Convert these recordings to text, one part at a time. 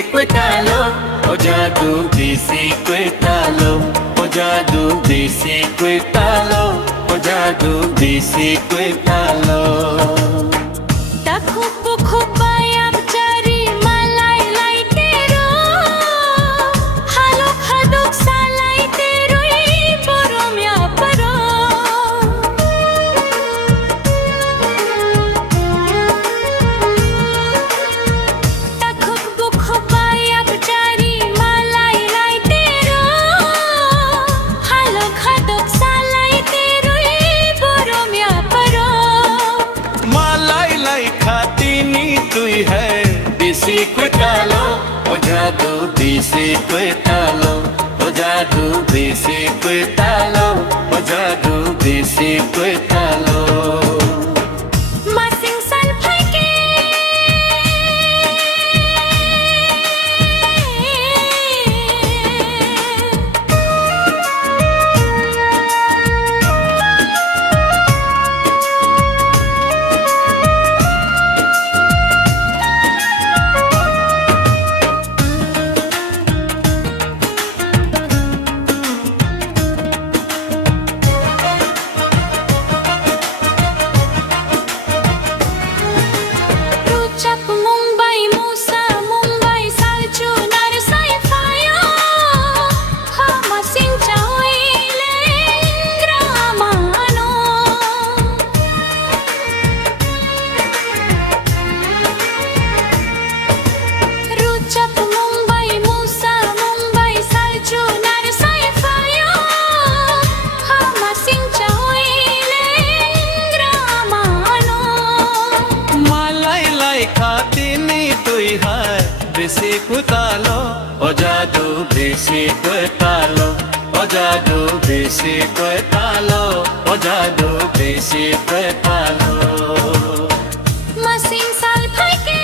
Quetalo, o jadu desi quetalo, o jadu desi quetalo, o jadu desi quetalo. Desi quetalo, o jadu desi quetalo, o jadu desi quetalo, o jadu desi quetalo. Desi quetalo, o jadu desi quetalo, o jadu desi quetalo, o jadu desi quetalo. Masing salphai ke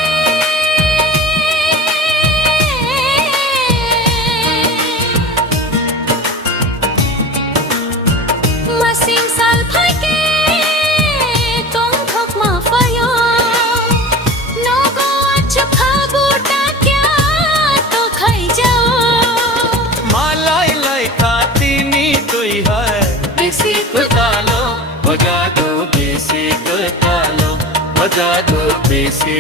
masing salphai ke tong thok ma fayo no go ach khabu ta kya to khai jao malai lai khati ni tui hai desi quetalo, o jadu desi quetalo, o jadu desi